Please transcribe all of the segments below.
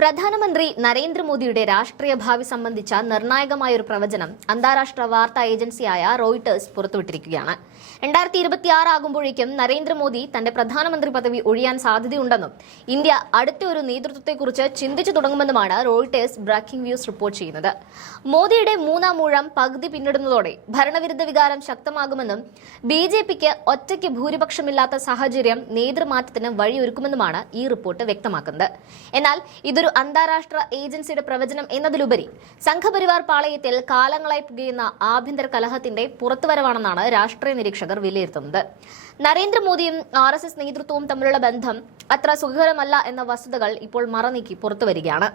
പ്രധാനമന്ത്രി നരേന്ദ്രമോദിയുടെ രാഷ്ട്രീയ ഭാവി സംബന്ധിച്ച നിർണായകമായ ഒരു പ്രവചനം അന്താരാഷ്ട്ര വാർത്താ ഏജൻസിയായ റോയിട്ടേഴ്സ് പുറത്തുവിട്ടിരിക്കുകയാണ്. 2026 ആകുമ്പോഴേക്കും നരേന്ദ്രമോദി തന്റെ പ്രധാനമന്ത്രി പദവി ഒഴിയാൻ സാധ്യതയുണ്ടെന്നും ഇന്ത്യ അടുത്ത ഒരു നേതൃത്വത്തെക്കുറിച്ച് ചിന്തിച്ചു തുടങ്ങുമെന്നുമാണ് റോയിട്ടേഴ്സ് ബ്രേക്കിംഗ് ന്യൂസ് റിപ്പോർട്ട് ചെയ്യുന്നത്. മോദിയുടെ മൂന്നാം ഊഴം പകുതി പിന്നിടുന്നതോടെ ഭരണവിരുദ്ധ വികാരം ശക്തമാകുമെന്നും ബിജെപിക്ക് ഒറ്റയ്ക്ക് ഭൂരിപക്ഷമില്ലാത്ത സാഹചര്യം നേതൃമാറ്റത്തിന് വഴിയൊരുക്കുമെന്നുമാണ് ഈ റിപ്പോർട്ട് വ്യക്തമാക്കുന്നത്. എന്നാൽ ഇതൊരു അന്താരാഷ്ട്ര ഏജൻസിയുടെ പ്രവചനം എന്നതിലുപരി സംഘപരിവാർ പാളയത്തിൽ കാലങ്ങളായി പുകയുന്ന ആഭ്യന്തര കലഹത്തിന്റെ പുറത്തുവരവാണെന്നാണ് രാഷ്ട്രീയ നിരീക്ഷകർ വിലയിരുത്തുന്നത്. നരേന്ദ്രമോദിയും RSS നേതൃത്വവും തമ്മിലുള്ള ബന്ധം അത്ര സുഖകരമല്ല എന്ന വസ്തുതകൾ ഇപ്പോൾ മറനീക്കി പുറത്തുവരികയാണ്.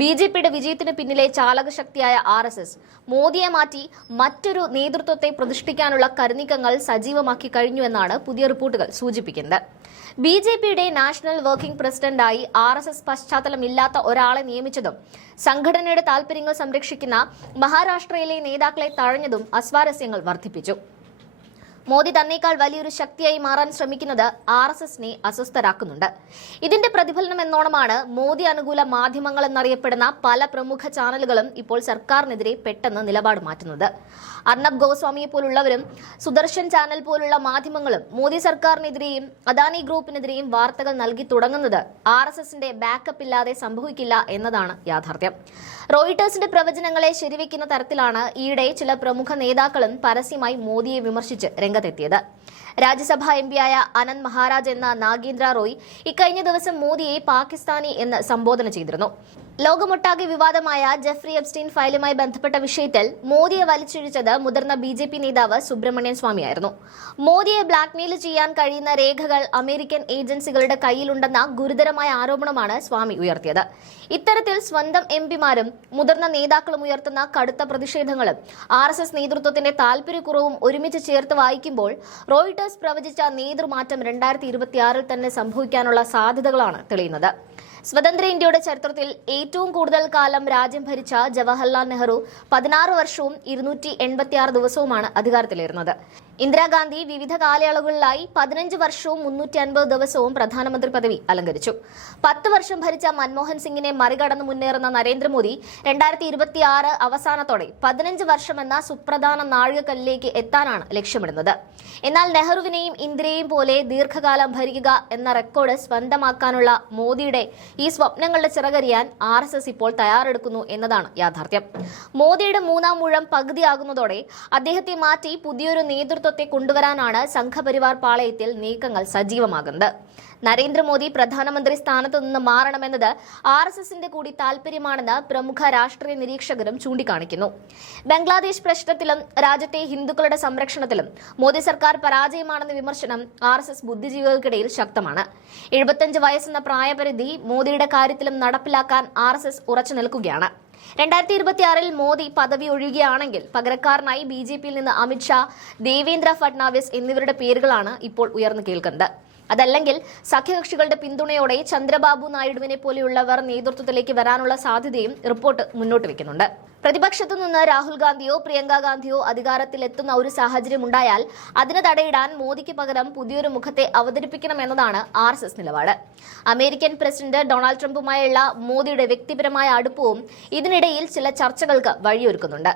ബിജെപിയുടെ വിജയത്തിന് പിന്നിലെ ചാലകശക്തിയായ RSS മോദിയെ മാറ്റി മറ്റൊരു നേതൃത്വത്തെ പ്രതിഷ്ഠിക്കാനുള്ള കരുനീക്കങ്ങൾ സജീവമാക്കി കഴിഞ്ഞുവെന്നാണ് പുതിയ റിപ്പോർട്ടുകൾ സൂചിപ്പിക്കുന്നത്. ബിജെപിയുടെ നാഷണൽ വർക്കിംഗ് പ്രസിഡന്റായി RSS പശ്ചാത്തലമില്ലാത്ത ഒരാളെ നിയമിച്ചതും സംഘടനയുടെ താൽപര്യങ്ങൾ സംരക്ഷിക്കുന്ന മഹാരാഷ്ട്രയിലെ നേതാക്കളെ തഴഞ്ഞതും അസ്വാരസ്യങ്ങൾ വർദ്ധിപ്പിച്ചു. മോദി തന്നേക്കാൾ വലിയൊരു ശക്തിയായി മാറാൻ ശ്രമിക്കുന്നത് RSSനെ അസ്വസ്ഥരാക്കുന്നുണ്ട്. ഇതിന്റെ പ്രതിഫലനം എന്നോണമാണ് മോദി അനുകൂല മാധ്യമങ്ങൾ എന്നറിയപ്പെടുന്ന പല പ്രമുഖ ചാനലുകളും ഇപ്പോൾ സർക്കാരിനെതിരെ പെട്ടെന്ന് നിലപാട് മാറ്റുന്നത്. അർണബ് ഗോസ്വാമിയെ പോലുള്ളവരും സുദർശൻ ചാനൽ പോലുള്ള മാധ്യമങ്ങളും മോദി സർക്കാരിനെതിരെയും അദാനി ഗ്രൂപ്പിനെതിരെയും വാർത്തകൾ നൽകി തുടങ്ങുന്നത് RSSന്റെ ബാക്കപ്പ് ഇല്ലാതെ സംഭവിക്കില്ല എന്നതാണ് യാഥാർത്ഥ്യം. റോയിട്ടേഴ്സിന്റെ പ്രവചനങ്ങളെ ശരിവെക്കുന്ന തരത്തിലാണ് ഈയിടെ ചില പ്രമുഖ നേതാക്കളും പരസ്യമായി മോദിയെ വിമർശിച്ച് രംഗത്തെത്തിയത്. രാജ്യസഭാ എംപിയായ അനന്ത് മഹാരാജ് എന്ന നാഗേന്ദ്ര റോയ് ഇക്കഴിഞ്ഞ ദിവസം മോദിയെ പാകിസ്ഥാനി എന്ന് സംബോധന ചെയ്തിരുന്നു. ലോകമൊട്ടാകെ വിവാദമായ ജെഫ്രി എപ്സ്റ്റീൻ ഫയലുമായി ബന്ധപ്പെട്ട വിഷയത്തിൽ മോദിയെ വലിച്ചിഴിച്ചത് മുതിർന്ന BJP നേതാവ് സുബ്രഹ്മണ്യൻ സ്വാമിയായിരുന്നു. മോദിയെ ബ്ലാക്ക്മെയിൽ ചെയ്യാൻ കഴിയുന്ന രേഖകൾ അമേരിക്കൻ ഏജൻസികളുടെ കയ്യിലുണ്ടെന്ന ഗുരുതരമായ ആരോപണമാണ് സ്വാമി ഉയർത്തിയത്. ഇത്തരത്തിൽ സ്വന്തം MPമാരും മുതിർന്ന നേതാക്കളും ഉയർത്തുന്ന കടുത്ത പ്രതിഷേധങ്ങളും RSS നേതൃത്വത്തിന്റെ താൽപര്യക്കുറവും ഒരുമിച്ച് ചേർത്ത് വായിക്കുമ്പോൾ റോയിട്ടേഴ്സ് പ്രവചിച്ച നേതൃമാറ്റം 2026 തന്നെ സംഭവിക്കാനുള്ള സാധ്യതകളാണ് തെളിയുന്നത്. സ്വതന്ത്ര ഇന്ത്യയുടെ ചരിത്രത്തിൽ ഏറ്റവും കൂടുതൽ കാലം രാജ്യം ഭരിച്ച ജവഹർലാൽ നെഹ്റു 16 വർഷവും 286 ദിവസവുമാണ് അധികാരത്തിലേറുന്നത്. ഇന്ദിരാഗാന്ധി വിവിധ കാലയളവുകളിലായി 15 വർഷവും 350 ദിവസവും പ്രധാനമന്ത്രി പദവി അലങ്കരിച്ചു. 10 വർഷം ഭരിച്ച മൻമോഹൻ സിംഗിനെ മറികടന്ന് മുന്നേറുന്ന നരേന്ദ്രമോദി 2026 അവസാനത്തോടെ 15 വർഷമെന്ന സുപ്രധാന നാഴികക്കല്ലിലേക്ക് എത്താനാണ് ലക്ഷ്യമിടുന്നത്. എന്നാൽ നെഹ്റുവിനെയും ഇന്ദിരയെയും പോലെ ദീർഘകാലം ഭരിക്കുക എന്ന റെക്കോർഡ് സ്വന്തമാക്കാനുള്ള മോദിയുടെ ഈ സ്വപ്നങ്ങളുടെ ചിറകരിയാൻ RSS ഇപ്പോൾ തയ്യാറെടുക്കുന്നു എന്നതാണ് യാഥാർത്ഥ്യം. മോദിയുടെ മൂന്നാം ഊഴം പകുതിയാകുന്നതോടെ അദ്ദേഹത്തെ മാറ്റി പുതിയൊരു നേതൃത്വത്തെ കൊണ്ടുവരാനാണ് സംഘപരിവാർ പാളയത്തിൽ നീക്കങ്ങൾ സജീവമാകുന്നത്. നരേന്ദ്രമോദി പ്രധാനമന്ത്രി സ്ഥാനത്ത് നിന്ന് മാറണമെന്നത് RSSന്റെ കൂടി താൽപര്യമാണെന്ന് പ്രമുഖ രാഷ്ട്രീയ നിരീക്ഷകരും ചൂണ്ടിക്കാണിക്കുന്നു. ബംഗ്ലാദേശ് പ്രശ്നത്തിലും രാജ്യത്തെ ഹിന്ദുക്കളുടെ സംരക്ഷണത്തിലും മോദി സർക്കാർ പരാജയമാണെന്ന വിമർശനം RSS ബുദ്ധിജീവികൾക്കിടയിൽ ശക്തമാണ്. 75 വയസ്സെന്ന പ്രായപരിധി മോദിയുടെ കാര്യത്തിലും നടപ്പിലാക്കാൻ RSS ഉറച്ചു നിൽക്കുകയാണ്. 2026 മോദി പദവി ഒഴിയുകയാണെങ്കിൽ പകരക്കാരനായി BJPയിൽ നിന്ന് അമിത്ഷാ, ദേവേന്ദ്ര ഫഡ്നാവിസ് എന്നിവരുടെ പേരുകളാണ് ഇപ്പോൾ ഉയർന്നു കേൾക്കുന്നത്. അതല്ലെങ്കിൽ സഖ്യകക്ഷികളുടെ പിന്തുണയോടെ ചന്ദ്രബാബു നായിഡുവിനെ പോലെയുള്ളവർ നേതൃത്വത്തിലേക്ക് വരാനുള്ള സാധ്യതയും റിപ്പോർട്ട് മുന്നോട്ട് വെക്കുന്നുണ്ട്. പ്രതിപക്ഷത്തു നിന്ന് രാഹുൽ ഗാന്ധിയോ പ്രിയങ്ക ഗാന്ധിയോ അധികാരത്തിലെത്തുന്ന ഒരു സാഹചര്യം ഉണ്ടായാൽ അതിന് തടയിടാൻ മോദിക്ക് പകരം പുതിയൊരു മുഖത്തെ അവതരിപ്പിക്കണമെന്നതാണ് RSS നിലപാട്. അമേരിക്കൻ പ്രസിഡന്റ് ഡൊണാൾഡ് ട്രംപുമായുള്ള മോദിയുടെ വ്യക്തിപരമായ അടുപ്പവും ഇതിനിടയിൽ ചില ചർച്ചകൾക്ക് വഴിയൊരുക്കുന്നുണ്ട്.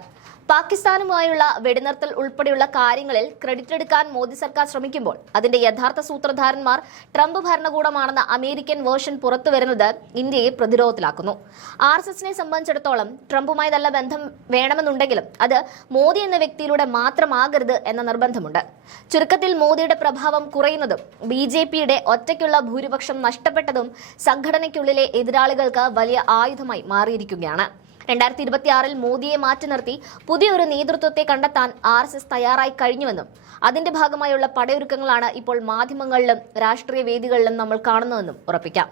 പാകിസ്ഥാനുമായുള്ള വെടിനിർത്തൽ ഉൾപ്പെടെയുള്ള കാര്യങ്ങളിൽ ക്രെഡിറ്റ് എടുക്കാൻ മോദി സർക്കാർ ശ്രമിക്കുമ്പോൾ അതിന്റെ യഥാർത്ഥ സൂത്രധാരന്മാർ ട്രംപ് ഭരണകൂടമാണെന്ന അമേരിക്കൻ വേർഷൻ പുറത്തുവരുന്നത് ഇന്ത്യയെ പ്രതിരോധത്തിലാക്കുന്നു. RSSനെ സംബന്ധിച്ചിടത്തോളം ട്രംപുമായി നല്ല ബന്ധം വേണമെന്നുണ്ടെങ്കിലും അത് മോദി എന്ന വ്യക്തിയിലൂടെ മാത്രമാകരുത് എന്ന നിർബന്ധമുണ്ട്. ചുരുക്കത്തിൽ മോദിയുടെ പ്രഭാവം കുറയുന്നതും BJPയുടെ ഒറ്റയ്ക്കുള്ള ഭൂരിപക്ഷം നഷ്ടപ്പെട്ടതും സംഘടനയ്ക്കുള്ളിലെ എതിരാളികൾക്ക് വലിയ ആയുധമായി മാറിയിരിക്കുകയാണ്. 2026 മോദിയെ മാറ്റി നിർത്തി പുതിയൊരു നേതൃത്വത്തെ കണ്ടെത്താൻ RSS തയ്യാറായി കഴിഞ്ഞുവെന്നും അതിന്റെ ഭാഗമായുള്ള പടയൊരുക്കങ്ങളാണ് ഇപ്പോൾ മാധ്യമങ്ങളിലും രാഷ്ട്രീയ വേദികളിലും നമ്മൾ കാണുന്നതെന്നും ഉറപ്പിക്കാം.